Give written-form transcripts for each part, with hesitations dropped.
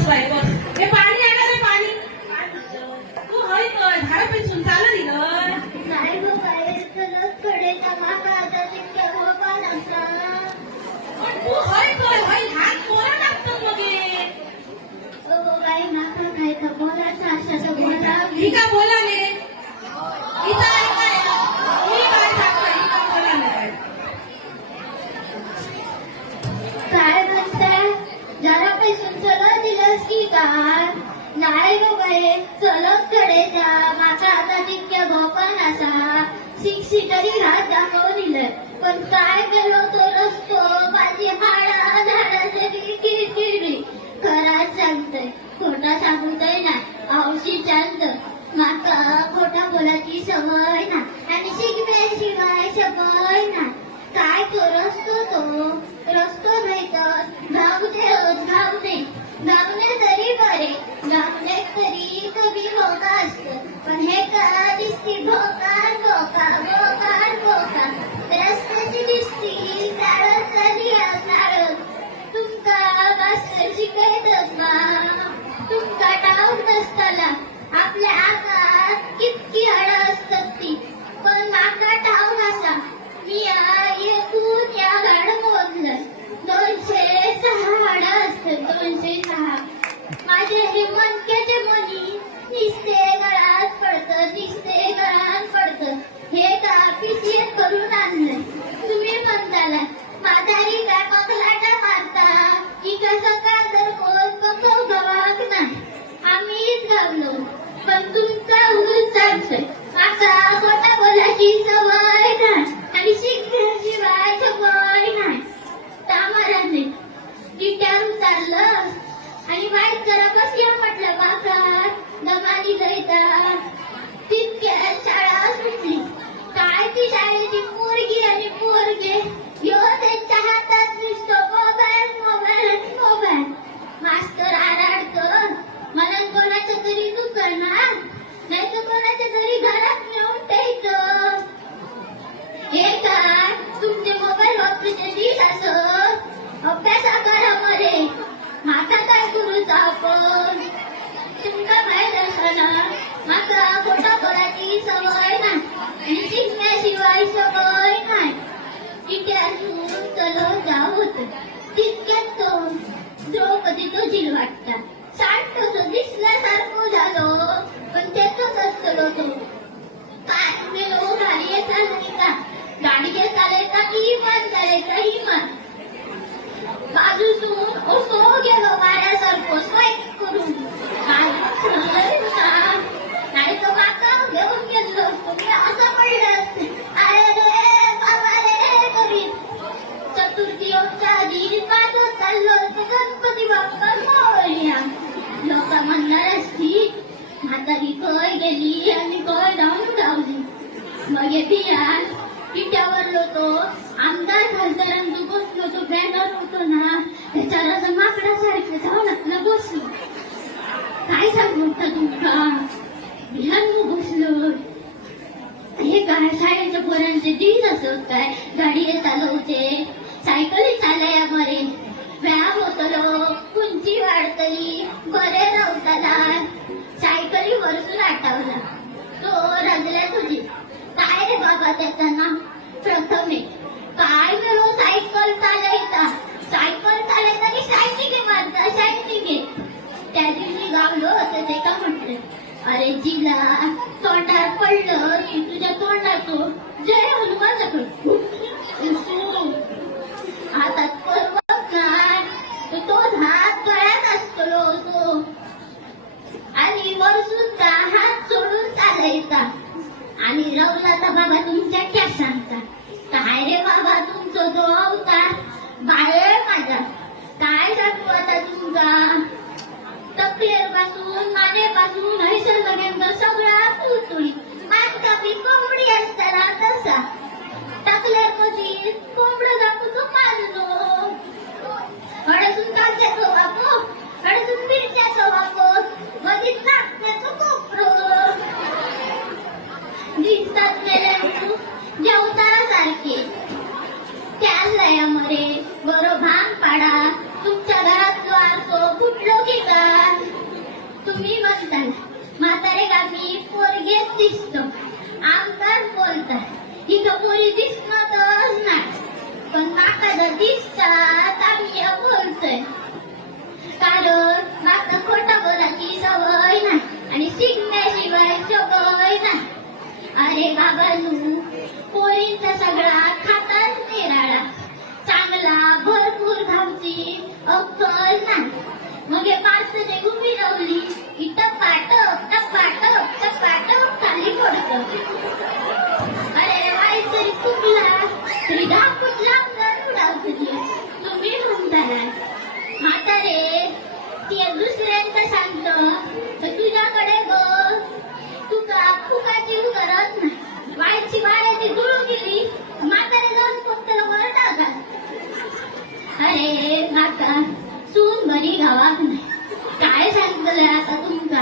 Bus by bus. हे पाणी आलं रे पाणी. तू हय झाड पेसून चालत दिलं. नाही गो बाई, चलत कडेचा माका आता तितक्या भोपा लागता. पण तू हय हय हात कोरा लागतो मगे. गो बाई, माका खायचा बोलाचा असा बोला. ही का बोलाले. ही काय सांगतो ही का बोलाले. काय म्हणताय? जरा पैसून चलत दिलंस की काय? नाही गो बाई, चलत कडेचा माका आता तितक्या भोपा असा. 6 सीटरी हात दाखवून दिलंय, पण काय केलो तो रस्तो माझी हाडा झाडाचे किरकिरी. खराच सांगतय, खोटा सांगतय ना. औषी चालत माका खोटा बोलाची सवय ना, आणि शिकण्याशिवाय सवय ना. काय तो रस्तो नाही तर धावणे तरी बरे. धावणे तरी कमी धोका असतो, पण हे का दिसती धोका. रस्त्याची दिसती चालत कधी असणार. तुमका मास्तर शिकयतच ना, तुमका ठाऊक नसताना आपल्या आकात कितकी हाडा असतात ती. पण माका ठाऊक असा, मी एकूण या घाड मोजलं 206 हाडा असतात. 206. माझे हे मणक्याचे मणी निस्ते गळात पडतं. हे का पिशेत करून आणलंय. तुम्ही म्हणताला म्हातारी काय पकलाटा मारता की कसं का तर कोण पकव गवाक नाही. आम्हीच गावलो, पण तुमचा उगच चालतोय. माका खोटा बोलाची सवय नाही, आणि शिकण्याशिवाय सवय नाही. तामाराने गिटार उतारलं आणि वाईट जरा बसल्या म्हटलं माका दमानी जायचा. तितक्या शाळा सुटली. काय ती शाळेची पोरगी आणि पोरगे त्यांच्या हातात नुसतं मोबाईल. मास्तर आराडतं, मला कोणाच्या तरी दुकानात नाही तर कोणाच्या तरी घरात नेऊन ठेवायचं. हे काय तुमचे मोबाईल वापरूचे दिस असत अभ्यासाकारामध्ये. माका काय करूच आपण? तुमका माहित असताना माका खोटा बोलाची सवय नाही, आणि शिकण्याशिवाय सवय नाही. इतिहासून चलो जाऊ होत. तितक्यात तो द्रौपदीचा जीव वाटता. 60 दिसल्यासारखं झालो, पण त्यातच असतो तो. काय गेलो गाडी चालली का? गाडी चालायचा की इमान चालायचा इमान. बाजूतून ओसो गेलो वाऱ्यासारखं स्वाईप करून. नाही तो काका घेऊन गेलो तुम्ही असं पडलं असते. अरे रे बाबा रे करीत. चतुर्थीच्या आधी पाठवत चाललो तर गणपती बाप्पा मोरया. लोक म्हणणार असती म्हातारी कय गेली आणि कय जाऊन लावली. मग बियान पिठ्यावरलो तो आमदार खासदारांचं बसलो तो बॅनर होतो ना, त्याच्यावर असं माकडासारखं जाऊन आपलं बसलो. काय सांगू तुमका बिहान बसलो. हे काय शाळेच्या पोरांचे दिस असत काय? गाडी चालवचे, सायकली चालया बरे, व्यायाम होतलो, उंची वाढतली, बरे रावताला. सायकली वरसून आठवला तो रजल्या तुझी. काय रे बाबा त्याचं नाव? प्रथमे. काय मिळो सायकल चालायचा की शायनिंग मारता शायनिंग. त्या दिवशी गावलो होतं ते का म्हटलं, अरे जिला तोंडात पडलं की तुझ्या तोंडातो जय हनुमान हातात पर्वत नाही, तोच हात गळ्यात असतो तो. आणि वरसून हात सोडून चालायचा. आणि रवला तर बाबा तुमच्या कॅशांचा. काय रे बाबा तुमचा जो अवतार बाळे माझा. काय सांगू आता तुमचा? तपलेर पासून मानेपासून हैसरपर्यंत सगळा तुळतुळी. मागचा बी कोंबडी असताना तसा. टाकलेर मध्ये कोंबड दाखवू तो माजलो. हळसून कांद्याचं वापो, हळसून मिरच्याचं वापो, मध्ये नाचण्याचं कोपरं. दिसतात मेले जेवतारासारखे. त्या लयामध्ये बरो भांग पाडा. तुमच्या घरातलो आरसो फुटलो की काय? तुम्ही म्हणताल म्हातारे गावी पोरगेच दिसतो आमकाच बोलतात इथं पोरी दिसणारच नाही पण माका जर दिसतात आम्ही बोलतोय कारण माका खोटं बोलायची सवय नाही आणि शिकण्याशिवाय सवय नाही. अरे बाबांनो पोरींचा सगळा खातात निराळा चांगला भरपूर धावची अक्कल नाही. मग हे पार्सने उभी रावली की टपाटप टपाटप टपाटप खाली पडतं. अरे वाईट तरी चुकला तरी दाखवून लागणार उडावली. तुम्ही म्हणताय म्हातारे ते दुसऱ्यांचं सांगतं तर तुझ्याकडे बघ तुका फुकाची गरज नाही. वाईटची वाड्याची जुळू गेली म्हातारे जाऊन फक्त मला टाका. अरे काका सून बरी गावात नाही काय सांगतोय आता तुमका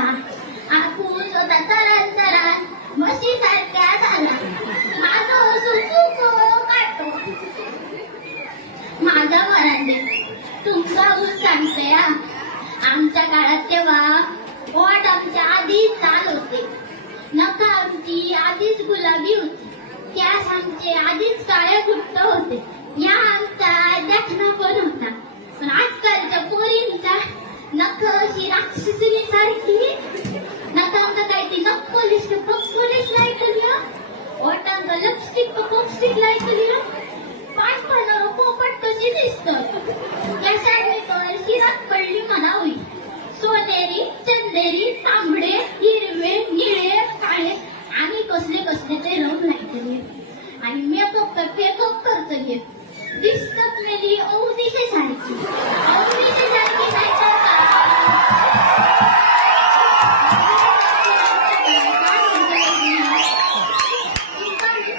आपण स्वतः चरान चरान म्हशी सारख्या झाला माझं सुको काटो माझा वरांडे तुमचा ऊस सांगते आमच्या काळात तेव्हा पोट आमच्या आधीच लाल होते नख आमची आधीच गुलाबी होती त्यास आमचे आधीच काळे गुट्ट होते या आमचा देखणा पण होता. पण आजकालच्या पोरींचा नख अशी राक्षसी सारखी नखांका काय ती नक्कलिस्ट पक्कोलिस्ट लायकली ओटांका लिपस्टिक पॉपस्टिक लायकली पाच पण पोपट कशी दिसतं या साडीवर शिरात पडली म्हणावी सोनेरी चंदेरी तांबडे हिरवे निळे काळे आणि कसले कसले ते रंग लायकले आणि मेकअप फेकअप करतले दिसतात मेली औदिशे सारखी औदिशे सारखी नाही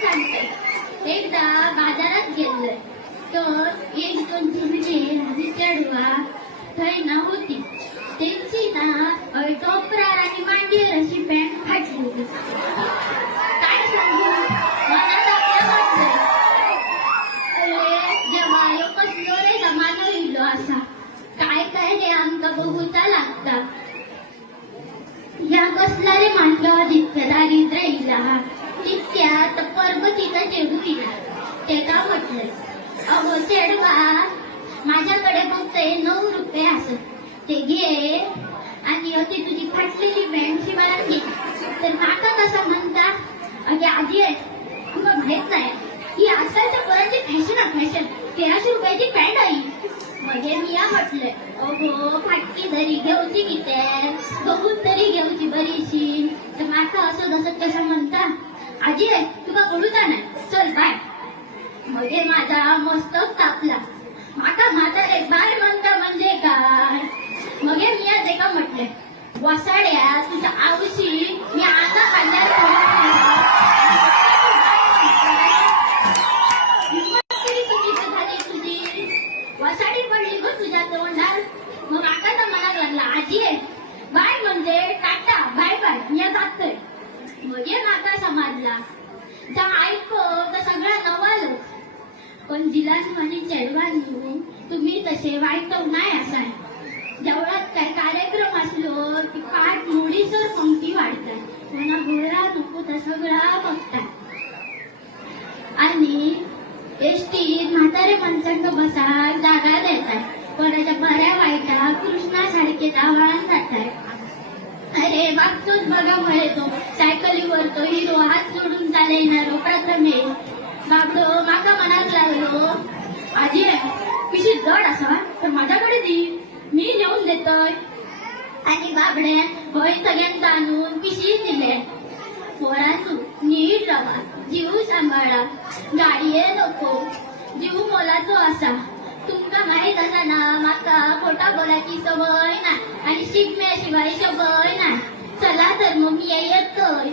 सांगते एकदा बाजारात गेलोय तर एक दोन चिमणे राधी चढवा थंय ना होती त्यांची ना टोपरार आणि मांडीवर अशी पॅन्ट फाटली होती. काय सांगू मनात आपल्या वाटतंय जेव्हा कसलो रे जमानो इलो असा काय काय रे आमका बघूचा लागता या कसला रे मांडल्यावर जितक्या दारिद्र्य इला तितक्यात पर्वतीचा चेडू इला ते का म्हटलं अगो चेडवा माझ्याकडे फक्त 9 रुपये असत ते घे आणि ती तुझी फाटलेली पॅन्ट शिवायला घे तर माका कसा म्हणता अगे आजी आहे तुला माहित नाही ही आजकालच्या पोरांची फॅशन आहे फॅशन 1300 रुपयाची पॅन्ट आई मग मी या म्हटलंय अगो फाटकी तरी घेऊची किती बघून तरी घेऊची बरीशी तर माका असं जसं कसं म्हणता आजी आहे तुला कळूचा नाही चल बाय मग माझा मस्तक तापला माका म्हातारे बाय म्हणता म्हणजे काय मग मी आज एका म्हटले वसाड्या तुझ्या आऊशी मी आता काढण्यात तुझी वसाडी पडली ग तुझ्या तोंडात मग आता तर मनात लागला आजी आहे बाय म्हणजे टाटा बाय बाय मी जातोय म्हणजे माता समाजला जा ऐको तर सगळा नवालच पण जिलास म्हणे चेडवांनी तुम्ही तसे वाईट नाही असाय जेवढात काय कार्यक्रम असलो की पाठ मोडीसर पंक्ती वाढतात कोणा गोळा नको तर सगळा बघतात आणि एसटीत म्हातारे माणसांना बसा जागा देतात कोणाच्या बऱ्या वाईटा कृष्णासारखे आव्हान जातात. अरे मागचोच बघा म्हणे तो सायकलीवर तो हिरो हात जोडून चालणार प्रथमेश बाबडो माका मनात लागलो आजी पिशी जड असा तर माझ्याकडे दी मी नेऊन देतोय आणि बाबड्या होय सगळ्यांना आणून पिशी दिले. पोरांनो नीट राहा जीव सांभाळा गाडये नको जीव मोलाचो असा तुमका माहित असा ना माका खोटा बोलाची सवय ना आणि शिकण्याशिवाय सवय ना चला तर मग मी येतोय.